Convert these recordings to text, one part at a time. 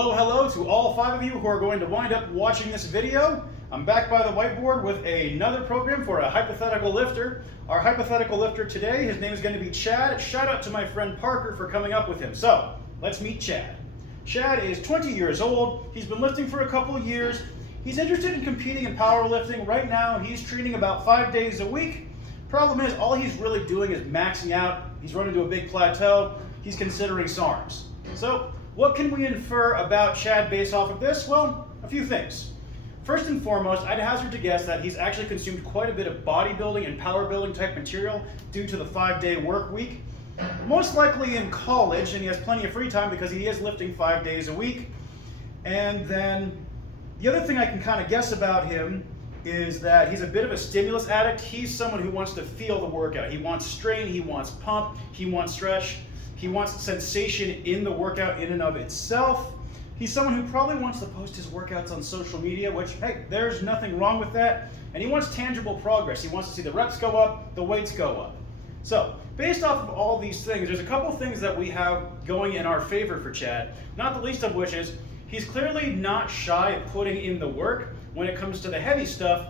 Hello to all 5 of you who are going to wind up watching this video. I'm back by the whiteboard with another program for a hypothetical lifter. Our hypothetical lifter today, his name is going to be Chad. Shout out to my friend Parker for coming up with him. So, let's meet Chad. Chad is 20 years old. He's been lifting for a couple of years. He's interested in competing in powerlifting. Right now, he's training about 5 days a week. Problem is, all he's really doing is maxing out. He's running to a big plateau. He's considering SARMs. So, what can we infer about Chad based off of this? Well, a few things. First and foremost, I'd hazard to guess that he's actually consumed quite a bit of bodybuilding and power building type material due to the 5-day work week. Most likely in college, and he has plenty of free time because he is lifting 5 days a week. And then the other thing I can kind of guess about him is that he's a bit of a stimulus addict. He's someone who wants to feel the workout. He wants strain, he wants pump, he wants stretch. He wants sensation in the workout in and of itself. He's someone who probably wants to post his workouts on social media, which, hey, there's nothing wrong with that. And he wants tangible progress. He wants to see the reps go up, the weights go up. So, based off of all these things, there's a couple things that we have going in our favor for Chad, not the least of which is he's clearly not shy of putting in the work when it comes to the heavy stuff,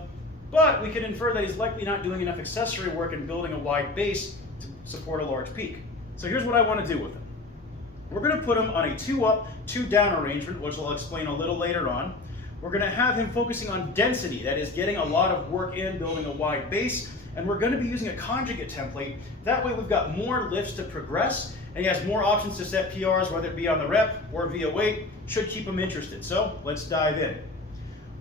but we can infer that he's likely not doing enough accessory work and building a wide base to support a large peak. So here's what I want to do with him. We're going to put him on a 2-up, 2-down arrangement, which I'll explain a little later on. We're going to have him focusing on density, that is getting a lot of work in, building a wide base, and we're going to be using a conjugate template. That way we've got more lifts to progress, and he has more options to set PRs, whether it be on the rep or via weight. Should keep him interested. So let's dive in.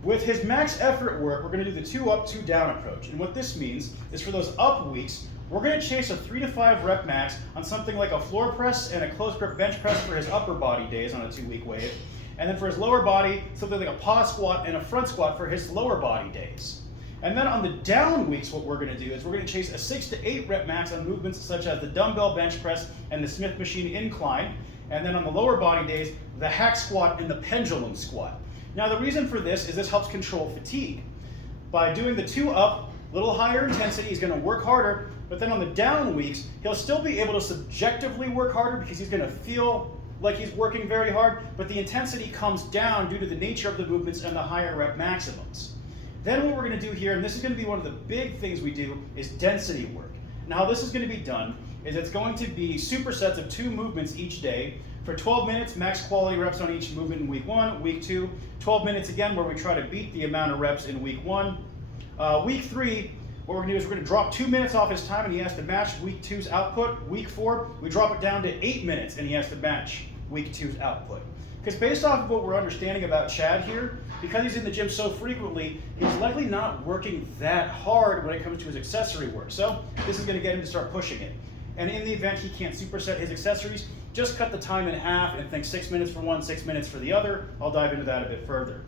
With his max effort work, we're going to do the 2-up, 2-down approach. And what this means is for those up weeks, we're going to chase a 3 to 5 rep max on something like a floor press and a close grip bench press for his upper body days on a 2-week wave. And then for his lower body, something like a pause squat and a front squat for his lower body days. And then on the down weeks, what we're going to do is we're going to chase a 6 to 8 rep max on movements such as the dumbbell bench press and the Smith machine incline. And then on the lower body days, the hack squat and the pendulum squat. Now the reason for this is this helps control fatigue. By doing the 2-up, a little higher intensity, he's going to work harder, but then on the down weeks, he'll still be able to subjectively work harder because he's going to feel like he's working very hard, but the intensity comes down due to the nature of the movements and the higher rep maximums. Then what we're going to do here, and this is going to be one of the big things we do, is density work. Now how this is going to be done is it's going to be supersets of 2 movements each day for 12 minutes, max quality reps on each movement in week 1, week 2, 12 minutes again where we try to beat the amount of reps in week 1. Week 3, what we're going to do is we're going to drop 2 minutes off his time and he has to match week 2's output. Week 4, we drop it down to 8 minutes and he has to match week 2's output. Because based off of what we're understanding about Chad here, because he's in the gym so frequently, he's likely not working that hard when it comes to his accessory work. So this is going to get him to start pushing it. And in the event he can't superset his accessories, just cut the time in half and think 6 minutes for one, 6 minutes for the other. I'll dive into that a bit further.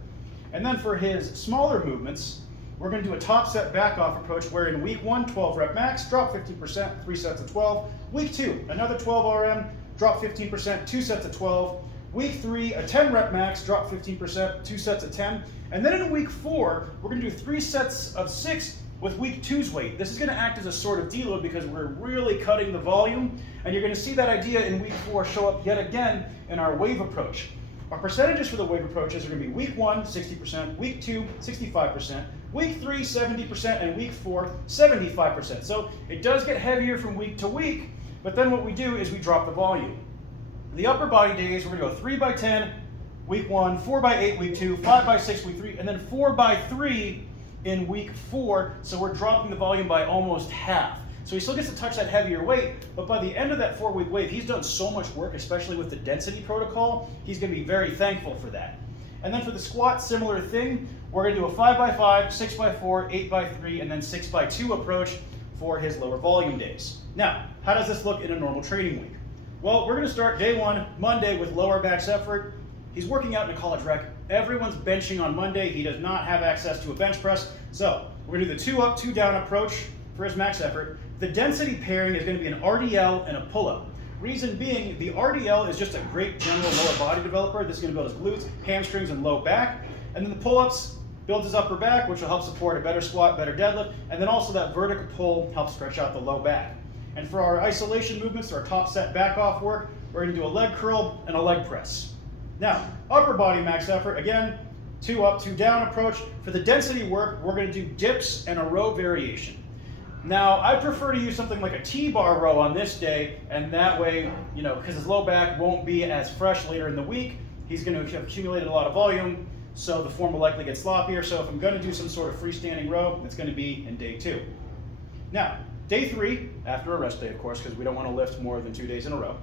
And then for his smaller movements, we're going to do a top set back off approach where in week 1, 12 rep max, drop 15%, 3 sets of 12. Week 2, another 12 RM, drop 15%, 2 sets of 12. Week 3, a 10 rep max, drop 15%, 2 sets of 10. And then in week 4, we're going to do 3 sets of 6 with week 2's weight. This is going to act as a sort of deload because we're really cutting the volume. And you're going to see that idea in week 4 show up yet again in our wave approach. Our percentages for the wave approaches are going to be week 1, 60%, week 2, 65%, week 3, 70%, and week 4, 75%. So it does get heavier from week to week, but then what we do is we drop the volume. The upper body days, we're going to go 3 by 10, week 1, 4 by 8, week 2, 5 by 6, week 3, and then 4 by 3 in week 4. So we're dropping the volume by almost half. So he still gets to touch that heavier weight, but by the end of that 4-week wave, he's done so much work, especially with the density protocol, he's going to be very thankful for that. And then for the squat, similar thing. We're going to do a 5 by 5, 6 by 4, 8 by 3, and then 6 by 2 approach for his lower volume days. Now, how does this look in a normal training week? Well, we're going to start day 1, Monday, with lower max effort. He's working out in a college rec. Everyone's benching on Monday. He does not have access to a bench press. So we're going to do the 2-up, 2-down approach for his max effort. The density pairing is going to be an RDL and a pull-up. Reason being, the RDL is just a great general lower body developer. This is going to build his glutes, hamstrings, and low back. And then the pull-ups builds his upper back, which will help support a better squat, better deadlift. And then also that vertical pull helps stretch out the low back. And for our isolation movements, our top set back off work, we're going to do a leg curl and a leg press. Now, upper body max effort, again, 2 up, 2 down approach. For the density work, we're going to do dips and a row variation. Now, I prefer to use something like a T-bar row on this day, and that way, because his low back won't be as fresh later in the week, he's going to have accumulated a lot of volume, so the form will likely get sloppier. So if I'm going to do some sort of freestanding row, it's going to be in day 2. Now, day 3, after a rest day, of course, because we don't want to lift more than 2 days in a row,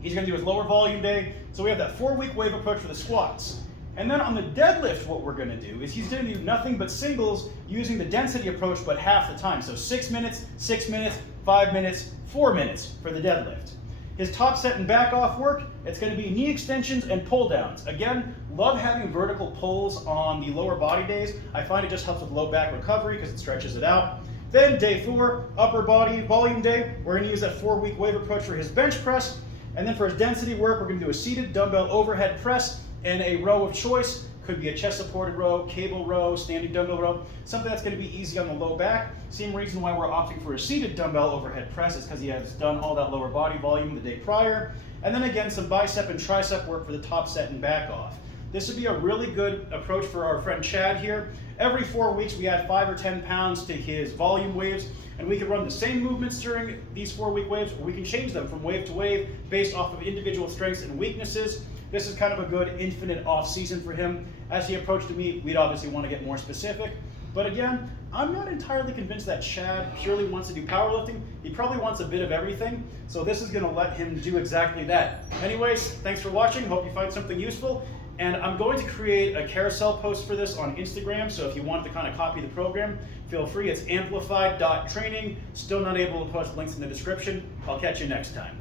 he's going to do his lower volume day. So we have that 4-week wave approach for the squats. And then on the deadlift, what we're going to do is he's going to do nothing but singles using the density approach, but half the time. So 6 minutes, 6 minutes, 5 minutes, 4 minutes for the deadlift. His top set and back off work, it's going to be knee extensions and pull downs. Again, love having vertical pulls on the lower body days. I find it just helps with low back recovery because it stretches it out. Then day 4, upper body volume day, we're going to use that 4-week wave approach for his bench press. And then for his density work, we're going to do a seated dumbbell overhead press and a row of choice. Could be a chest supported row, cable row, standing dumbbell row, something that's going to be easy on the low back. Same reason why we're opting for a seated dumbbell overhead press is because he has done all that lower body volume the day prior. And then again, some bicep and tricep work for the top set and back off. This would be a really good approach for our friend Chad here. Every 4 weeks we add 5 or 10 pounds to his volume waves, and we can run the same movements during these 4-week waves, or we can change them from wave to wave based off of individual strengths and weaknesses. This is kind of a good infinite off season for him. As he approached the meet, we'd obviously want to get more specific. But again, I'm not entirely convinced that Chad purely wants to do powerlifting. He probably wants a bit of everything. So this is going to let him do exactly that. Anyways, thanks for watching. Hope you find something useful. And I'm going to create a carousel post for this on Instagram. So if you want to kind of copy the program, feel free. It's amplified.training. Still not able to post links in the description. I'll catch you next time.